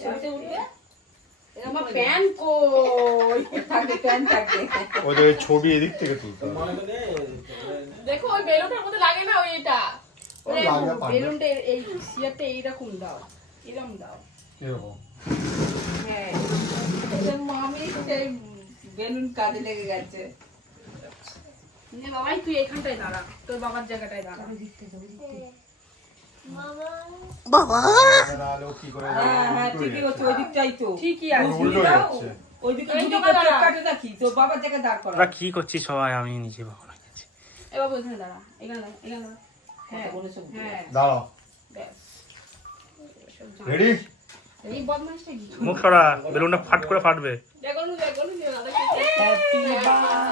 ছবিতে উঠবে আমার প্যান কই থাকে প্যান থাকে ওদের ছবি এদিক থেকে তুলতে হবে। দেখো ওই বেলুনটার মধ্যে লাগে না ওই এটা ও লাগবে পারবে। বেলুনটা এই সিয়াতে এইরকম দাও এরকম দাও এরকম। হ্যাঁ মামি সেই বেলুন কাজে লেগে গেছে নে বাবাই তুই এখানটায় দাঁড়া তোর বাবার জায়গাটায় দাঁড়া দাঁড়ালো কি করে হ্যাঁ হ্যাঁ ঠিকই হচ্ছে ওই দিকটাই তো ঠিকই ওর আছে উল্টো যাচ্ছে। ওই দিকে এই তো দুটো দাঁড়া। কেক কাটে রাখি তো বাবার জায়গায় দাঁড় করা ওরা কি করছিস সবাই আমি নিজে ভাবনা গেছি এ বাবু এখানে দাঁড়া এখানে দাঁড়া এখানে দাঁড়া হ্যাঁ বলে সব হ্যাঁ দাঁড়াও ব্যাস রেডি এই বদমাইশটা কি মুখ সরা বেলুনটা ফাট করে ফাটবে দেখো নিও না দেখো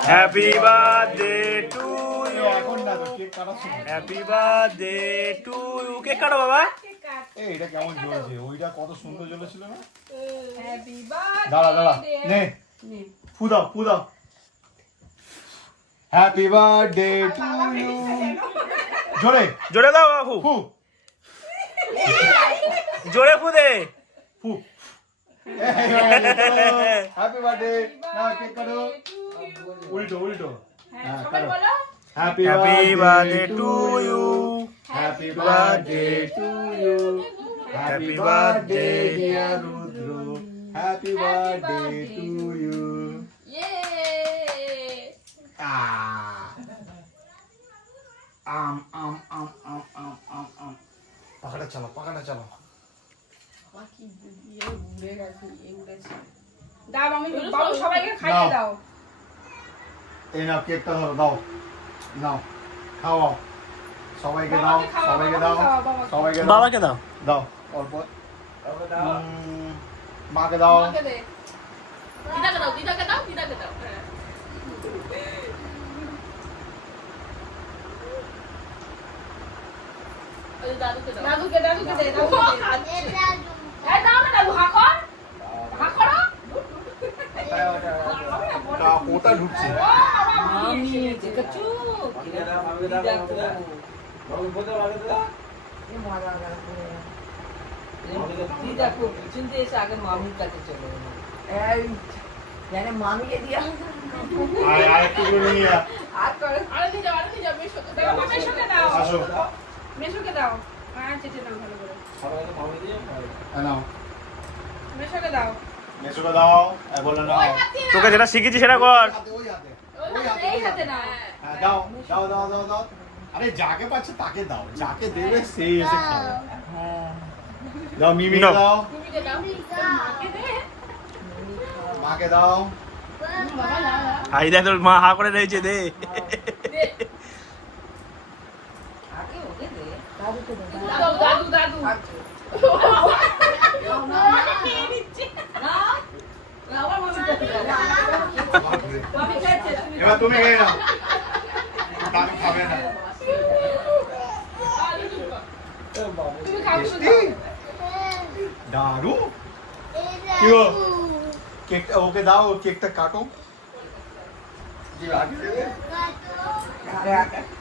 হ্যাপি বার্থডে টু ইউ এখন না তো কেক কাটার সময় happy birthday to you cake কাটো বাবা এই এটা কেমন জ্বলছে ওইটা কত সুন্দর জ্বলেছিল না হ্যাপি বার্থডে দাঁড়া দাঁড়া নে ফু দাও হ্যাপি বার্থডে টু ইউ জোরে জোরে দাও বাবু ফু জোরে ফু দে ফু হ্যাপি বার্থডে না কেক কাটো উল্টো হ্যাঁ সবাই কাটো বলো happy happy birthday to you happy birthday to you happy birthday dear Rudra happy birthday to you ইয়ে পাখাটা চালাও বাকি ইয়ে উড়ে গেছে উড়েছে দাও আমি বাবু সবাইকে খাইয়ে নাও। দাও এই নাও কেকটা ধরো দাও নাও খাওয়াও সবাইকে দাও সবাইকে দাও সবাইকে দাও বাবাকে দাও দাও অল্প মাকে দাও মাকে দে দিদাকে দাও হ্যাঁ ওই দাদুকে দে দাদুকে এই দাও না দাদু হাকর কোথা ঢুকছে মামি দেখছো দেখো পিছন দিয়ে এসে আগে মামির কাছে চলে গেলো এই জানে মামিকে দিয়া আর একটু করে নিয়ে আয়। আর করে আরে দি যাও মেশোকে দাও আসো মেশোকে দাও হ্যাঁ চেটে দাও ভালো করে নাও মেশোকে দাও মেসোকে দাও বলে নাও ওই হাতে না তোকে যেটা শিখেছি সেটা কর ওই হাতে এই হাতে না হ্যাঁ, দাও আরে যাকে পাচ্ছে তাকে দাও যাকে দেবে সেই এসে খাবে হ্যাঁ দাও মিমিকে নাও। দাও তুমিকে দাও মাকে দে মাকে দাও বাবা না আই দেখ তোর মা হা করে রয়েছে দে আগে ওকে দে দাদু না আবার মামির কাছে যাবে মামি চাইছে তুমি এবার তুমি খেয়ে নাও দাদু খাবে না তুমি খাও শুধু দারু কি গো কেকটা ওকে দাও কেকটা কাটো যে আগে দেবে আগে আগে